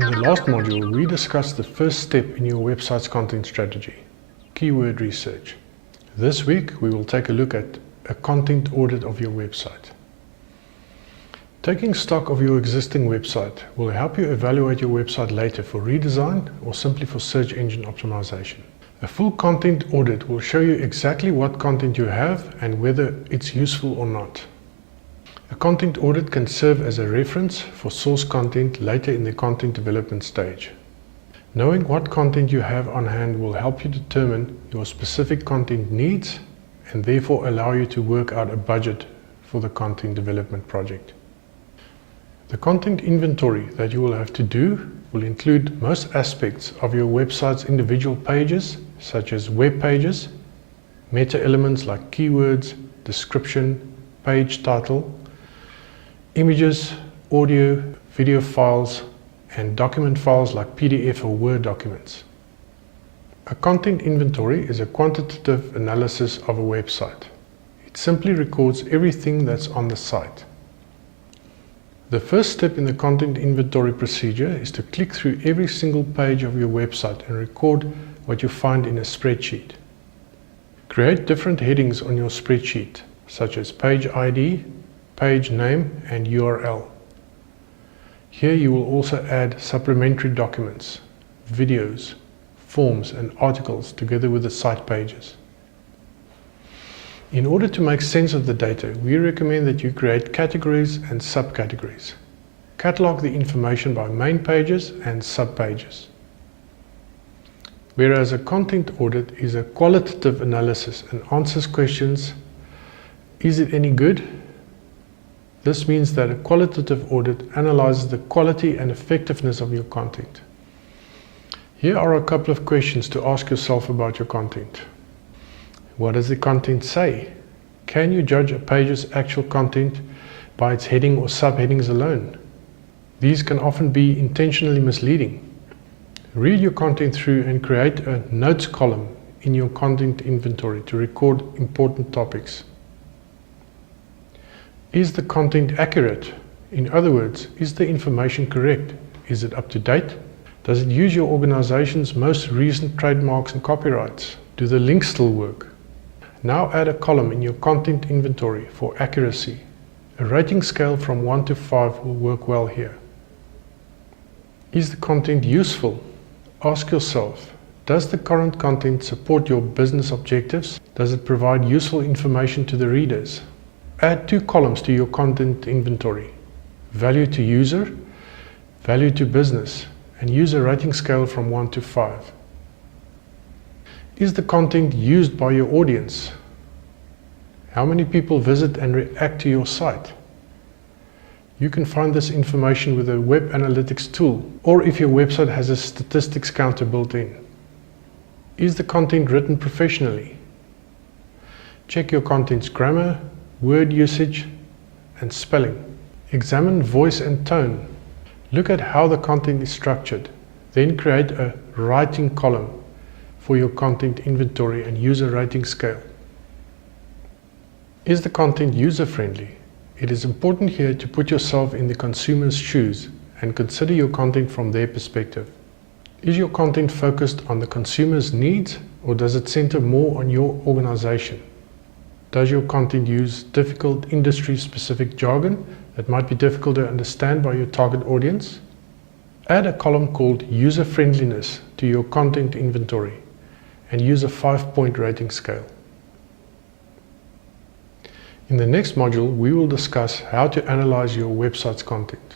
In the last module, we discussed the first step in your website's content strategy, keyword research. This week, we will take a look at a content audit of your website. Taking stock of your existing website will help you evaluate your website later for redesign or simply for search engine optimization. A full content audit will show you exactly what content you have and whether it's useful or not. A content audit can serve as a reference for source content later in the content development stage. Knowing what content you have on hand will help you determine your specific content needs and therefore allow you to work out a budget for the content development project. The content inventory that you will have to do will include most aspects of your website's individual pages, such as web pages, meta elements like keywords, description, page title, images, audio, video files, and document files like PDF or Word documents. A content inventory is a quantitative analysis of a website. It simply records everything that's on the site. The first step in the content inventory procedure is to click through every single page of your website and record what you find in a spreadsheet. Create different headings on your spreadsheet, such as page ID, page name, and URL. Here you will also add supplementary documents, videos, forms, and articles together with the site pages. In order to make sense of the data, we recommend that you create categories and subcategories. Catalog the information by main pages and subpages. Whereas a content audit is a qualitative analysis and answers questions, is it any good? This means that a qualitative audit analyzes the quality and effectiveness of your content. Here are a couple of questions to ask yourself about your content. What does the content say? Can you judge a page's actual content by its heading or subheadings alone? These can often be intentionally misleading. Read your content through and create a notes column in your content inventory to record important topics. Is the content accurate? In other words, is the information correct? Is it up to date? Does it use your organization's most recent trademarks and copyrights? Do the links still work? Now add a column in your content inventory for accuracy. A rating scale from 1 to 5 will work well here. Is the content useful? Ask yourself, does the current content support your business objectives? Does it provide useful information to the readers? Add 2 columns to your content inventory, value to user, value to business, and use a rating scale from 1 to 5. Is the content used by your audience? How many people visit and react to your site? You can find this information with a web analytics tool, or if your website has a statistics counter built in. Is the content written professionally? Check your content's grammar, word usage, and spelling. Examine voice and tone. Look at how the content is structured. Then create a writing column for your content inventory and use a rating scale. Is the content user-friendly? It is important here to put yourself in the consumer's shoes and consider your content from their perspective. Is your content focused on the consumer's needs, or does it center more on your organization? Does your content use difficult industry-specific jargon that might be difficult to understand by your target audience? Add a column called user-friendliness to your content inventory and use a 5-point rating scale. In the next module, we will discuss how to analyze your website's content.